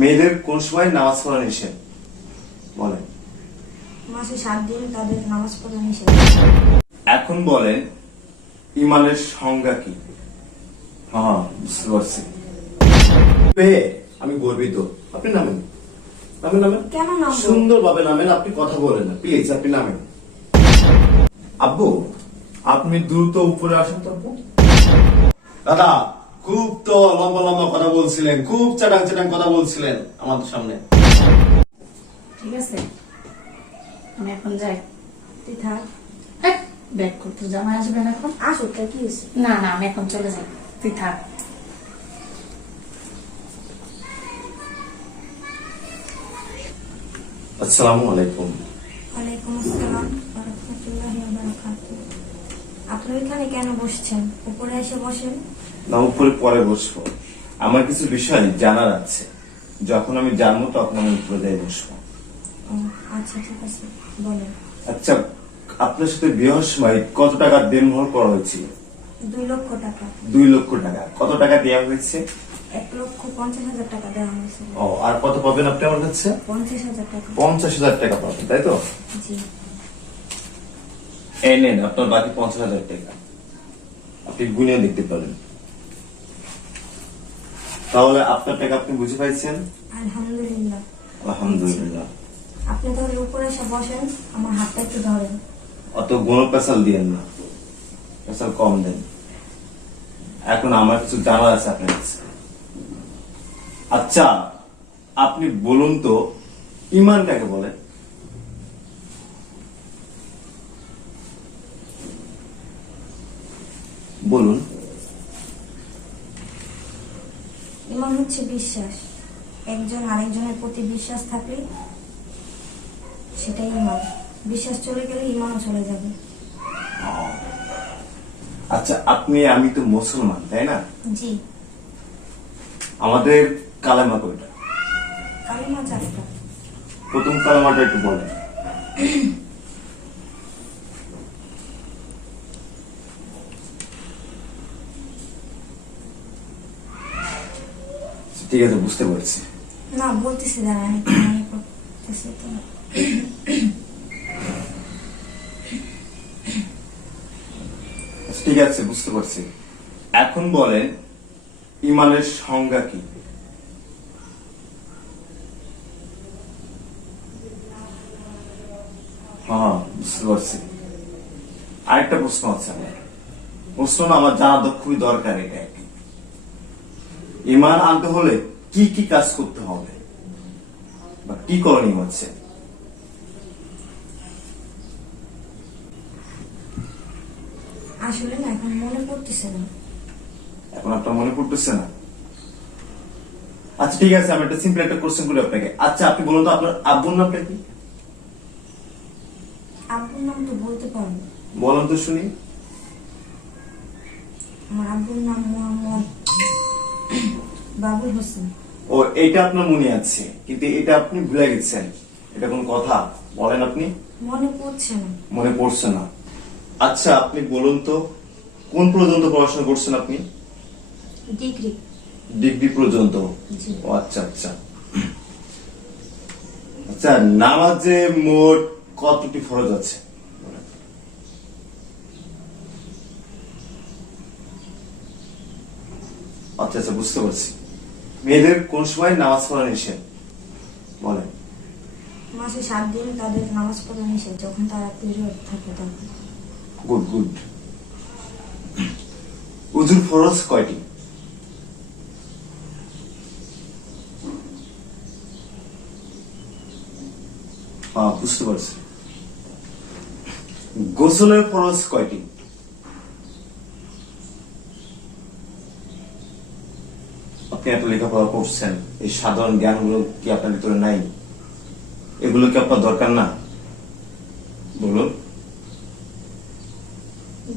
মেয়েদের কোন সময় নামাজ পড়া নিষেধ বলেন? মাসে 7 দিন তাদের নামাজ পড়া নিষেধ। এখন বলেন ইমানের সংজ্ঞা কি? হ্যাঁ, বুঝতে পারছি। পেয়ে আমি গর্বিত। আপনি নামেন, নামেন, নামেন। কেন নাম? সুন্দরভাবে নামেন। আপনি কথা বলেন না প্লিজ, আপনি নামেন। আব্বু, আপনি দ্রুত উপরে আসেন তো আব্বু। দাদা, খুব তো লম্বা লম্বা কথা বলছিলেন, খুব চাটাং চাটাং কথা বলছিলেন আমাদের সামনে। ঠিক আছে, আমি এখন যাই। তুই থাক। ব্যাক করতে জামাই আসবে না এখন? আসুক, কি হয়েছে? না না, আমি এখন চলে যাই, তুই থাক। আসসালামু আলাইকুম। ওয়ালাইকুম আসসালাম ওয়া রাহমাতুল্লাহি ওয়া বারাকাতুহু। আপনি এখানে কেন বসছেন? উপরে এসে বসেন। না, উপরে পরে বসবো। আমার কিছু বিষয় জানার আছে, যখন আমি জানবো তখন আমি উপরে যাই বসবো। ও আচ্ছা, ঠিক আছে, বলেন। আচ্ছা, আপনার সাথে বিবাহের সময় কত টাকা দেনমোহর করা হয়েছিল? 2 লক্ষ টাকা। 2 লক্ষ টাকা। কত টাকা দেওয়া হয়েছে? 1,50,000 টাকা দেওয়া হয়েছে। ও, আর কত পাবেন আপনি আমার কাছে? 50,000 টাকা। 50,000 টাকা পাবেন, তাই তো? জি। এই নেন আপনার বাকি 50,000 টাকা, আপনি গুনে দেখতে পারেন। তাহলে আপনার টাকা আপনি বুঝে পাইছেন? আলহামদুলিল্লাহ। আলহামদুলিল্লাহ। আপনি তাহলে উপরে এসে বসেন, আমার হাতটা একটু ধরেন। অত গোল পেশাল দিয়েন না, পেশাল কম দেন। এখন আমার কিছু জানার আছে আপনার কাছে। আচ্ছা, আপনি বলুন তো ইমান কাকে বলে? বলুন। ইমান হচ্ছে বিশ্বাস। একজন আরেকজনের প্রতি বিশ্বাস থাকলে সেটাই ইমান। বিশ্বাস চলে গেলে ইমানও চলে যাবে। আচ্ছা, আমি তো মুসলমান, তাই না? জি। আমাদের কালেমা কয়টা? কালিমা 4টা। প্রথম কালেমাটা একটু বলেন। ঠিক আছে, বুঝতে পারছি। না, বলতেছি, দাঁড়ান একটু মনে করতেছি তো। ঠিক আছে, বুঝতে পারছি। এখন বলেন ইমানের সংজ্ঞা কি? হ্যাঁ, বুঝতে পারছি। আরেকটা প্রশ্ন আছে আমার। প্রশ্ন না, আমার জানা খুবই দরকার। এটা ইমান আনতে হলে কি কি কাজ করতে হবে বা কি করণীয় হচ্ছে? আসলে না, এখন মনে পড়তেছে না। এখন আপনার মনে পড়তেছে না? আচ্ছা, ঠিক আছে, আমি একটা সিম্পল একটা কোশ্চেন করি আপনাকে। আচ্ছা, আপনি বলুন তো আপনার আব্বুর নামটা কি? আব্বুর নাম তো বলতে পারবো। বলুন তো শুনি। আমার আব্বুর নাম মোহাম্মদ বাবুল হোসেন। ও, এইটা আপনার মনে আছে, কিন্তু এটা আপনি ভুলে গেছেন। এটা কোন কথা? বলেন আপনি। মনে পড়ছে না। মনে পড়ছে না? আচ্ছা, আপনি বলুন তো কোন পর্যন্ত পড়াশোনা করছেন আপনি? ডিগ্রি। ডিগ্রি পর্যন্ত? জি। ও আচ্ছা আচ্ছা। আচ্ছা, নামাজে মোট কতটি ফরজ আছে? আচ্ছা আচ্ছা, বুঝতে পারছি। মেয়েদের কোন সময় নামাজ পড়া নিষেধ বলেন? মাসে 7 দিন তাদের নামাজ পড়া নিষেধ, যখন তারা পিরিয়ড থাকে তখন। Good good. উযুর ফরজ কয়টি? বুঝতে পারছি। গোসলের ফরজ কয়টি? আপনি এত লেখাপড়া করছেন, এই সাধারণ জ্ঞানগুলো কি আপনার ভিতরে নাই? এগুলো কি আপনার দরকার না? বলুন।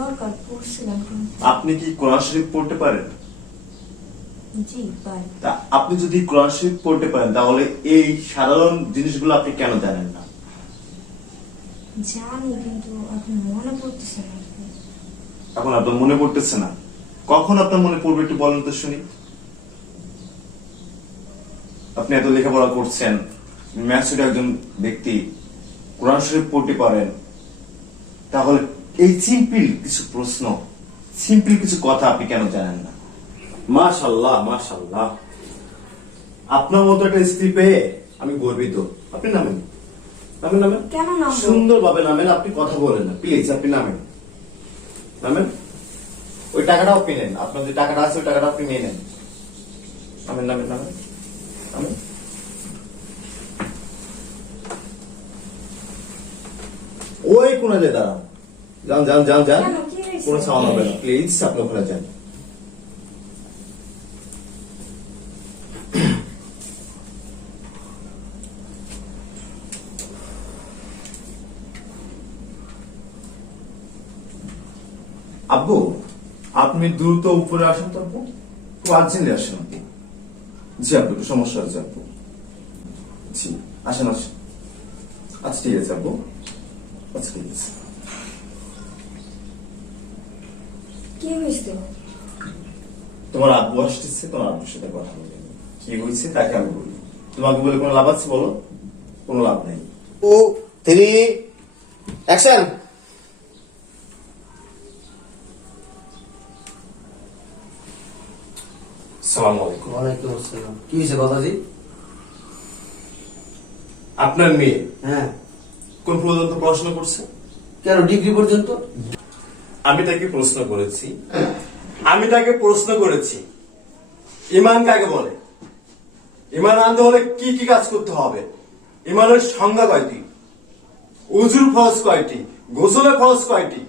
দরকার পড়ছিলাম কিন্তু। আপনি কি কোরআন শরীফ পড়তে পারেন? জি, পাই। তা আপনি যদি কোরআন শরীফ পড়তে পারেন, তাহলে এই সাধারণ জিনিসগুলো আপনি কেন জানেন না? জানি, কিন্তু এখন মনে পড়তেছে না। এখন আপনার মনে পড়তেছে না? কখন আপনার মনে পড়বে একটু বলেন তো শুনি। আপনি এত লেখাপড়া করছেন, ম্যাচুর একজন ব্যক্তি, কোরআন শরীফ পড়তে পারেন, তাহলে এই সিম্পল কিছু প্রশ্ন, সিম্পল কিছু কথা আপনি কেন জানেন না? মাশাআল্লাহ মাশাআল্লাহ, আপনার মতো একটা স্ত্রী পেয়ে আমি গর্বিত। আপনি নামেন, নামেন নামেন, কেন নামবো? সুন্দরভাবে নামেন। আপনি কথা বলেন না প্লিজ, আপনি নামেন, নামেন। ওই টাকাটাও আপনি নেন, আপনার যে টাকাটা আছে ওই টাকাটা আপনি নিয়ে নেন। নামেন নামেন নামেন নামেন। ওই কোনাতে দাঁড়ান, যান যান যান যান, কেন, কি হয়েছে? কোনো সাউন্ড হবে না প্লিজ, আপনি ওখানে যান। আব্বু, আপনি দ্রুত উপরে আসেন তো আব্বু, খুব আর্জেন্টলি আসেন আব্বু। জি আব্বু, একটু সমস্যা আছে আব্বু। জি আসেন আসেন। আচ্ছা ঠিক আছে আব্বু, আচ্ছা ঠিক আছে। কি হয়েছে? তোমার আব্বু আসতেছে, তোমার আব্বুর সাথে কথা বলে কি হয়েছে তাকে আমি বলি। তোমাকে বলে কোনো লাভ আছে বলো? কোনো লাভ নেই। 2, 3, অ্যাকশন। সালাম আলাইকুম। ওয়ালাইকুম আসসালাম। কি হয়েছে বাবাজি? আপনার মেয়ে হ্যাঁ, কোন পর্যন্ত পড়াশোনা করছে? কেন ডিগ্রি পর্যন্ত? আমি তাকে প্রশ্ন করেছি, ইমান কাকে বলে? ইমান আনতে হলে কি কি কাজ করতে হবে? ইমানের সংজ্ঞা কয়টি? উজুর ফরজ কয়টি? গোসলের ফরজ কয়টি?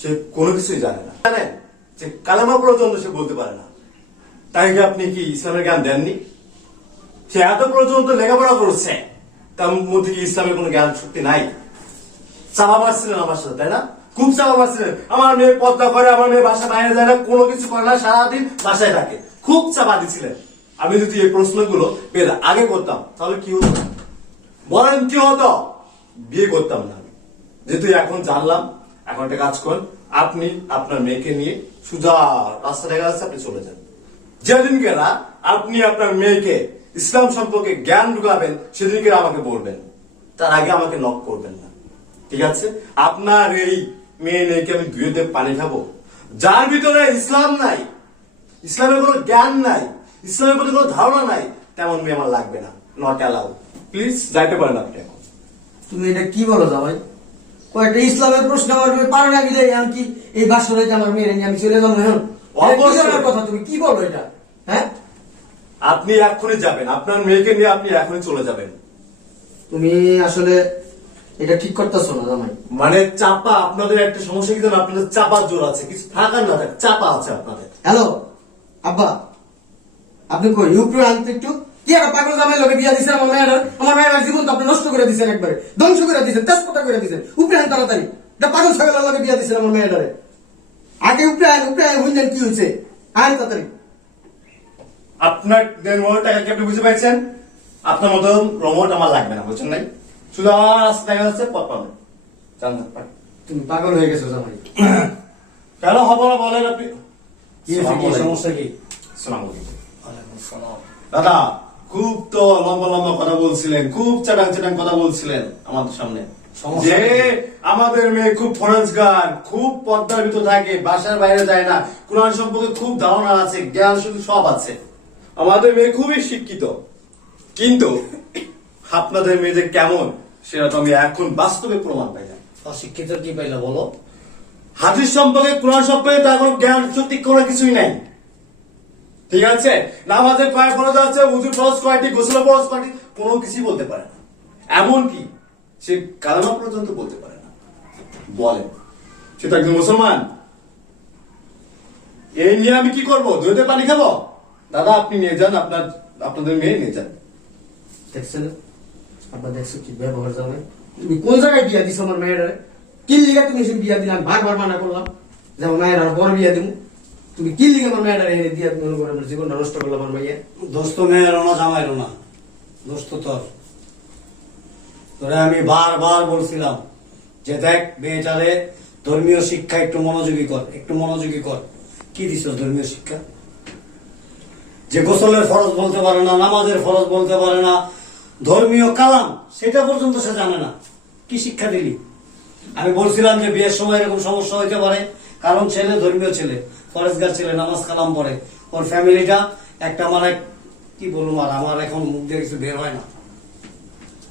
সে কোনো কিছুই জানে না। জানেন যে কালেমা পর্যন্ত সে বলতে পারে না। তাই কি আপনি কি ইসলামের জ্ঞান দেননি? সে এত পর্যন্ত লেখাপড়া করছে, তার মধ্যে কি ইসলামের কোনো জ্ঞান শক্তি নাই? চাপা মারছিলেন আমার সাথে, তাই না? খুব চাপা মারছিলেন। আমার মেয়ে পদ্মা করে, আমার মেয়ে বাসা বাইরে যায় না, কোনো কিছু করে না, সারাদিন বাসায় থাকে, খুব চাপা দিছিলেন। আমি যদি এই প্রশ্নগুলো আগে করতাম তাহলে কি হতো? বলেন কি হতো? বিয়ে করতাম না আমি। যেহেতু এখন জানলাম, এখন একটা কাজ করেন, আপনি আপনার মেয়েকে নিয়ে সুজা রাস্তা দেখা যাচ্ছে, আপনি চলে যান। যেদিনকে না আপনি আপনার মেয়েকে ইসলাম সম্পর্কে জ্ঞান ঢুকাবেন, সেদিনকে আমাকে বলবেন, তার আগে আমাকে নক করবেন না, ঠিক আছে? আপনার এই মেয়ে মেয়েকে আমি ধুয়ে দিয়ে পানি খাবো? যার ভিতরে ইসলাম নাই, ইসলামের কোনো জ্ঞান নাই, ইসলামের প্রতি কোনো ধারণা নাই, তেমন মেয়ে আমার লাগবে না। Not allow. প্লিজ যাইতে পারেন আপনি এখন। তুমি এটা কি বলো জামাই? কয়েকটা ইসলামের প্রশ্ন আমার মেয়ে পারে না বিদায় আমি কি এই বাসরে আমার মেয়ে নিয়ে আমি চলে যাবো এখন? এটা কি ধরনের কথা? তুমি কি বলো এটা? হ্যাঁ, আপনি এখনই যাবেন, আপনার মেয়েকে নিয়ে আপনি এখনই চলে যাবেন। তুমি আসলে এটা ঠিক করতেছো না জামাই। মানে চাপা, আপনাদের একটা সমস্যা কি জানেন? আপনাদের চাপার জোর আছে, কিছু থাকা না থাকে, চাপা আছে আপনাদের। হ্যালো আব্বা, আপনি কই ইউপিও আনতে একটু? কি একটা পাগল জামাই লোকে বিয়া দিচ্ছেন আমার মেয়ের জীবন তো আপনি নষ্ট করে দিচ্ছেন, একবারে ধ্বংস করে দিচ্ছেন, তেজপাতা করে দিচ্ছেন। উপরে আন তাড়াতাড়ি, এটা পাগল ছাগলের লোকে বিয়া দিচ্ছেন আমার মেয়েটারে। আগে উপরে আন বুঝলেন কি হয়েছে? আন তাড়াতাড়ি। আপনার টাকা কি আপনি বুঝে পাইছেন? আপনার মতো রমট আমার লাগবে না, বুঝছেন নাই? শুধু আমার রাস্তা দেখা যাচ্ছে, পথ পাবেন। জান না, তুমি পাগল হয়ে গেছো জামাই। কেন হবো না বলেন আপনি? কি হয়েছে? কি সমস্যা কি? আসসালামু আলাইকুম। দাদা, খুব তো লম্বা লম্বা কথা বলছিলেন, খুব চাটাং চাটাং কথা বলছিলেন আমাদের সামনে, সমস্যা যে কি? আমাদের মেয়ে খুব ফরেজগার, খুব পর্দার ভিতর থাকে, বাসার বাইরে যায় না, কোরআন সম্পর্কে খুব ধারণা আছে, জ্ঞান শুধু সব আছে, আমাদের মেয়ে খুবই শিক্ষিত। কিন্তু আপনাদের মেয়ে যে কেমন সেটা তো আমি এখন বাস্তবে প্রমাণ পাইলাম। অশিক্ষিত কি পাইলা বলো? হাদিস সম্পর্কে, কোরআন সম্পর্কে তার কোনো জ্ঞান সত্যি কোনো কিছুই নাই, ঠিক আছে? নামাজের কয় ফরজ আছে, উযুর ফরজ কয়টি, গোসলের ফরজ কয়টি, কোনো কিছুই বলতে পারে না। এমনকি সে কালেমা পর্যন্ত বলতে পারে না। বলেন, সে তো একজন মুসলমান। এই নিয়ে আমি কি করবো? দইতে পানি খাবো? দাদা আপনি নিয়ে যান, আপনাদের মেয়ে নিয়ে যান। দেখছেন আব্বা, দেখছো কি ব্যবহার জামাই? তুমি কোন জায়গায় বিয়া দিছো আমার মেয়েটারে? কি লিগা তুমি এসে বিয়া দিলাম? বারবার মানা করলাম যে আমার মেয়ের আর বড় বিয়া দিব। তুমি কি লিগা আমার মেয়েটারে এনে দিয়া মনে করে আমার জীবনটা নষ্ট করলাম আমার মাইয়া? দোস্ত মেয়ের না জামাইরও না, দোস্ত তোরে আমি বারবার বলছিলাম যে দেখ মেয়েটারে ধর্মীয় শিক্ষা একটু মনোযোগী কর, একটু মনোযোগী কর। কি দিছ ধর্মীয় শিক্ষা? যে গোসলের ফরজ বলতে পারে না, নামাজের ফরজ বলতে পারে না, ধর্মীয় কালাম সেটা পর্যন্ত সে জানে না, কি শিক্ষা দিলি? আমি বলছিলাম যে বিয়ের সময় এরকম সমস্যা হইতে পারে, কারণ ছেলে ধর্মীয় ছেলে, ফরেজগার ছেলে, নামাজ কালাম পড়ে, ওর ফ্যামিলিটা একটা মানে কি বলবো, আর আমার এখন মুখ দিয়ে কিছু বের হয় না,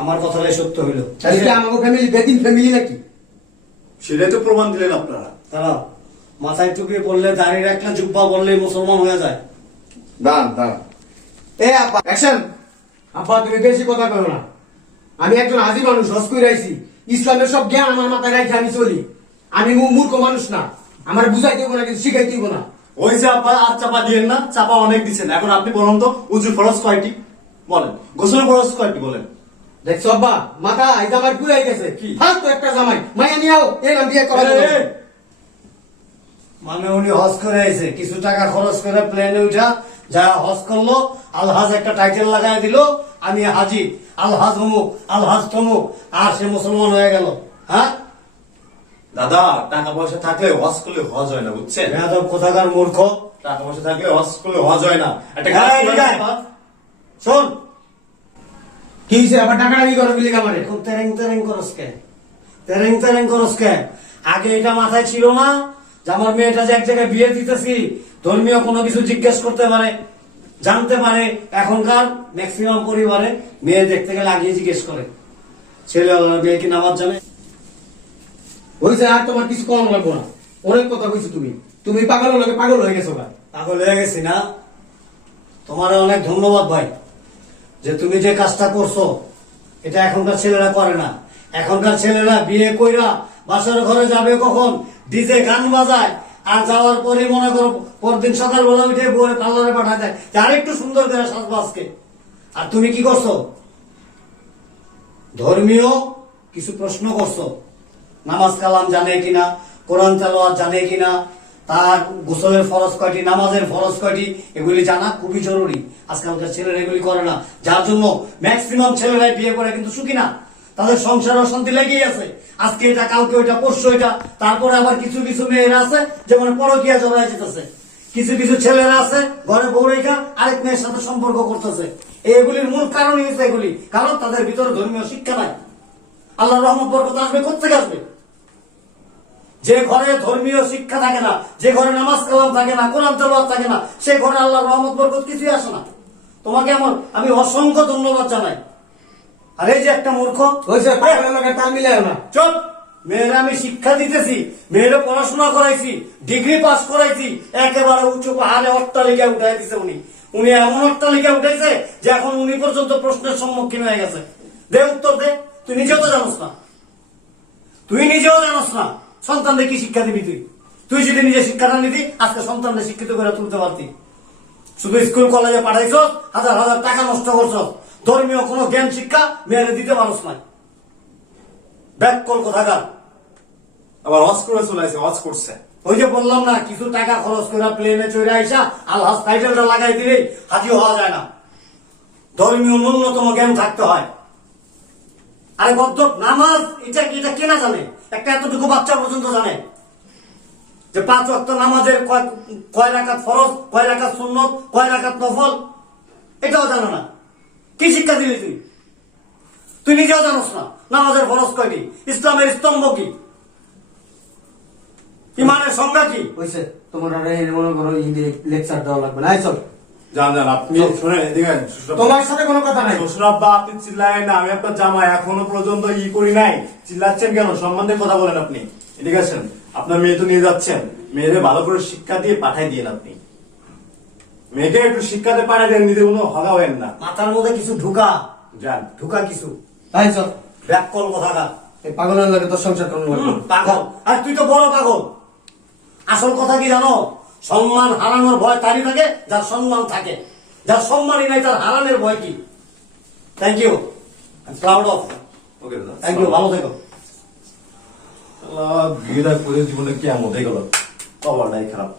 আমার কথাটাই সত্য হইল। আজকে আমাকে ফ্যামিলি বেদিন ফ্যামিলি নাকি? সেটাই তো প্রমাণ দিলেন আপনারা। তারা মাথায় টুপি পড়লে, দাঁড়িয়ে রাখলে, জুব্বা বললে মুসলমান হয়ে যায়। দাঁড়ান দাঁড়ান। এ আব্বা অ্যাকশন। আব্বা তুমি বেশি কথা করো না। আমি একজন হাজি মানুষ, হজ করে আইছি। ইসলামের সব জ্ঞান আমার মাথায় রেখে আমি চলি। আমি মূর্খ মানুষ না, আমার বুঝাই দেবো না, কিছু শিখাই দিব না। ওই যে আপা আর চাপা দিয়েন না, চাপা অনেক দিচ্ছেন। এখন আপনি বলুন তো উজুর ফরজ কয়টি বলেন, গোসলের ফরজ কয়টি বলেন। দেখছো আব্বা, মাথা এই জামাই পুরাই গেছে। কি? ফার্স্ট তো একটা জামাই মাইয়া নিয়ে আও, এই নাম দিয়ে করা যাবে। মানে উনি হজ করে আইছে, কিছু টাকা খরচ করে প্লেনে উঠা যা হজ করলো, আলহাজ একটা টাইটেল লাগাই দিল, আমি হাজি, আলহাজ অমুক, আলহাজ তমুক, আর সে মুসলমান হয়ে গেল। হ্যাঁ দাদা, টাকা পয়সা থাকলে হজ করলে হজ হয় না, বুঝছেন? বেয়াদব কোথাকার মূর্খ। টাকা পয়সা থাকলে হজ করলে হজ হয় না। একটা কাজ এই, করেন এই, আপা। শোন, কি হয়েছে আবার টাকা কি করো বিলি কামারে? এখন তেরেং তেরেং করস কে? তেরেং তেরেং করস কে? আগে এটা মাথায় ছিল না যে আমার মেয়েটা যে এক জায়গায় বিয়ে দিতেছি, ধর্মীয় কোনো কিছু জিজ্ঞেস করতে পারে, জানতে পারে। এখনকার ম্যাক্সিমাম পরিবারে মেয়ে দেখতে গেলে আগে জিজ্ঞেস করে, ছেলে মেয়ে কি নামাজ জানে? হয়েছে, আর তোমার কিছু কম লাগবো না। অনেক কথা কইছো তুমি। তুমি পাগল লাগে পাগল হয়ে গেছো ভাই। পাগল হয়ে গেছি না? তোমার অনেক ধন্যবাদ ভাই, যে তুমি যে কাজটা করছো এটা এখনকার ছেলেরা করে না। এখনকার ছেলেরা বিয়ে কইরা বাসার ঘরে যাবে কখন, ডিজে গান বাজায়, আর যাওয়ার পরে মনে করো পরদিন সকালবেলা উঠে বউরে পার্লারে পাঠায় দেয় যে আরেকটু সুন্দর করে সাজবো আজকে। আর তুমি কি করছো? ধর্মীয় কিছু প্রশ্ন করছো, নামাজ কালাম জানে কিনা, কোরআন তেলাওয়াত জানে কিনা, তার গোসলের ফরজ কয়টি, নামাজের ফরজ কয়টি, এগুলি জানা খুবই জরুরি। আজকালকার ছেলেরা এগুলি করে না, যার জন্য ম্যাক্সিমাম ছেলেরাই বিয়ে করে কিন্তু সুখী না, তাদের সংসার অশান্তি লেগেই আছে। আজকে এটা, কালকে ওইটা, পরশু এটা। তারপরে আবার কিছু কিছু মেয়েরা আছে যেমন পরকীয়া জড়ায় যেতেছে, কিছু কিছু ছেলেরা আছে ঘরে বউ রেখা আরেক মেয়ের সাথে সম্পর্ক করতেছে। এগুলির মূল কারণই হচ্ছে এগুলি, কারণ তাদের ভিতরে ধর্মীয় শিক্ষা নাই। আল্লাহ রহমত বরকত আসবে কোথেকে আসবে? যে ঘরে ধর্মীয় শিক্ষা থাকে না, যে ঘরে নামাজ কালাম থাকে না, কোরআন তেলাওয়াত থাকে না, সে ঘরে আল্লাহর রহমত বরকত কিছুই আসে না। তোমাকে আমি অসংখ্য ধন্যবাদ জানাই। আর এই যে একটা মূর্খ, হয়েছে, পাগলের লগে তাল মিলায় না। চুপ। মেয়েরা আমি শিক্ষা দিতেছি, মেয়েরা পড়াশোনা করাইছি, ডিগ্রি পাস করাইছি, একেবারে উঁচু পাহাড়ে অট্টালিকা উঠাই দিছে উনি। উনি এমন অট্টালিকা উঠাইছে যে এখন উনি পর্যন্ত প্রশ্নের সম্মুখীন হয়ে গেছে। দে উত্তর দে, তুই নিজেও তো জানোস না, তুই নিজেও জানোস না সন্তানদের কি শিক্ষা দিবি। তুই যদি নিজে শিক্ষাটা নিতি আজকে সন্তানদের শিক্ষিত করে তুলতে পারতি। শুধু স্কুল কলেজে পাঠাইছ, হাজার হাজার টাকা নষ্ট করছ, ধর্মীয় কোনো জ্ঞান শিক্ষা মেয়েরে দিতে পারস না। ব্যাককল কোথাকার। আবার হজ করে চলে আসে, হজ করছে। ওই যে বললাম না, কিছু টাকা খরচ করে প্লেনে চড়ে আইসা আলহাজ টাইটেলটা লাগাই দিলেই হাজি হওয়া যায় না, ধর্মীয় ন্যূনতম জ্ঞান থাকতে হয়। আরে বদ্ধ নামাজ এটা কে না জানে? একটা এতটুকু বাচ্চা পর্যন্ত জানে যে 5 ওয়াক্ত নামাজের কয় রাকাত ফরজ, কয় রাকাত সুন্নত, কয় রাকাত নফল, এটাও জানো না। কি শিক্ষা দিলি তুই? তুই নিজেও জানোস না নামাজের ফরজ কয়টি, ইসলামের স্তম্ভ কি, ইমানের সংজ্ঞা কি। হয়েছে, তোমার আর এই মনে করো হিন্দি লেকচার দেওয়া লাগবে না। চল যান যান, আপনি শুনেন, এদিকে আন। তোমার সাথে কোনো কথা নাই। শ্বশুর আব্বা, আপনি চিল্লায় না, আমি আপনার জামাই এখনো পর্যন্ত করি নাই, চিল্লাচ্ছেন কেন? সম্বন্ধে কথা বলেন আপনি। এদিকে আসেন, আপনার মেয়ে তো নিয়ে যাচ্ছেন, মেয়েদের ভালো করে শিক্ষা দিয়ে পাঠাই দিন। আপনি মেয়েকে একটু শিক্ষাতে পাঠাই দেন, নিজে কোনো হগা হবেন না। মাথার মধ্যে কিছু ঢুকা যান। ঢুকা কিছু তাই চল, ব্যাককল কোথাকার। এই পাগলের লাগে তোর সংসার করুন লাগবে। পাগল, আর তুই তো বড় পাগল। আসল কথা কি জানো? সম্মান হারানোর ভয় তারই থাকে যার সম্মান থাকে, যার সম্মানই নাই তার হারানোর ভয় কি। Thank you, proud of. Okay দাদা, থ্যাংক ইউ, ভালো থেকো। বিয়েটা করে জীবনে কেমন হয়ে গেল, কবারটাই খারাপ।